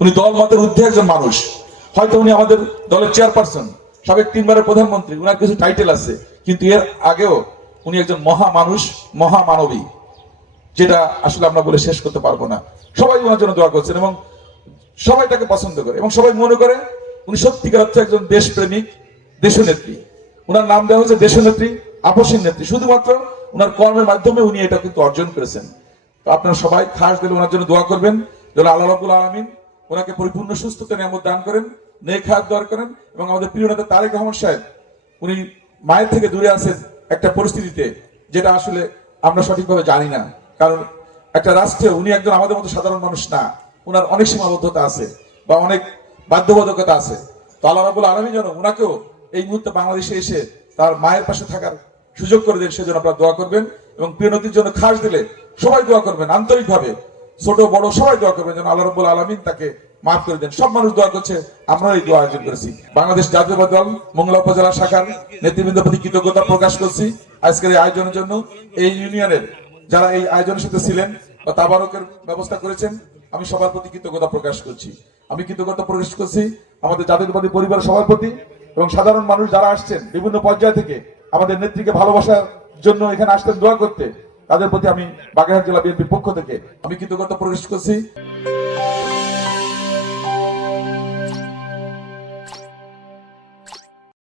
উনি দল মতের ঊর্ধ্বে একজন মানুষ। হয়তো উনি আমাদের দলের চেয়ারপারসন, সাবেক তিনবারের প্রধানমন্ত্রী, উনার কিছু টাইটেল আছে, কিন্তু এর আগেও উনি একজন মহা মানুষ মহামানবী যেটা আসলে আমরা বলে শেষ করতে পারব না। সবাই ওনার জন্য দোয়া করছেন এবং সবাই তাকে পছন্দ করে এবং সবাই মনে করে উনি সত্যিকার অর্থে একজন দেশপ্রেমিক, দেশনেত্রী। ওনার নাম দেওয়া হয়েছে দেশনেত্রী, আপসীন নেত্রী। শুধুমাত্র ওনার কর্মের মাধ্যমে উনি এটা কিন্তু অর্জন করেছেন। আপনারা সবাই খাস দিলে ওনার জন্য দোয়া করবেন। যেন আল্লাহ রাবুল আলমিন। ওনাকে পরিপূর্ণ সুস্থতা, নিয়ামত দান করেন, নেক হাত দর করেন এবং আমাদের প্রিয় নেতা তারেক রহমান সাহেব, উনি মায়ের থেকে দূরে আছেন একটা পরিস্থিতিতে যেটা আসলে আমরা সঠিকভাবে জানি না। কারণ একটা রাষ্ট্রে উনি একজন আমাদের মতো সাধারণ মানুষ না। ওনার অনেক সীমাবদ্ধতা আছে বা অনেক বাধ্যবাধকতা আছে। তো আল্লাহ রাবুল আলমী যেন ওনাকেও এই মুহূর্তে বাংলাদেশে এসে তার মায়ের পাশে থাকার সুযোগ করে দেন, সেজন্য আপনারা দোয়া করবেন এবং প্রিয় নদীর জন্য খাস দিলে সবাই দোয়া করবেন আন্তরিকভাবে। ছোট বড় সবাই দোয়া করবেন যেন আল্লাহ রব্বুল আলমিন তাকে মাফ করে দেন। সব মানুষ দোয়া করছে আমরা এই দোয়া আয়োজন করেছি। বাংলাদেশ জাতীয়বাদী দল মঙ্গলা উপজেলা শাখার নেতৃবৃন্দ প্রতি কৃতজ্ঞতা প্রকাশ করছি আজকের এই আয়োজনের জন্য। এই ইউনিয়নের যারা এই আয়োজনের সাথে ছিলেন বা তাবারকের ব্যবস্থা করেছেন, আমি সবার প্রতি কৃতজ্ঞতা প্রকাশ করছি। আমি কৃতজ্ঞতা প্রকাশ করছি আমাদের জাতীয়তাবাদী পরিবার সবার প্রতি এবং সাধারণ মানুষ যারা আসছেন, বিভিন্ন পর্যায় থেকে আমাদের নেত্রীকে ভালোবাসার জন্য এখানে আসতেন দোয়া করতে। তাদের প্রতি আমি বাগেরহাট জেলা বিএনপির পক্ষ থেকে আমি কৃতজ্ঞতা প্রকাশ করছি।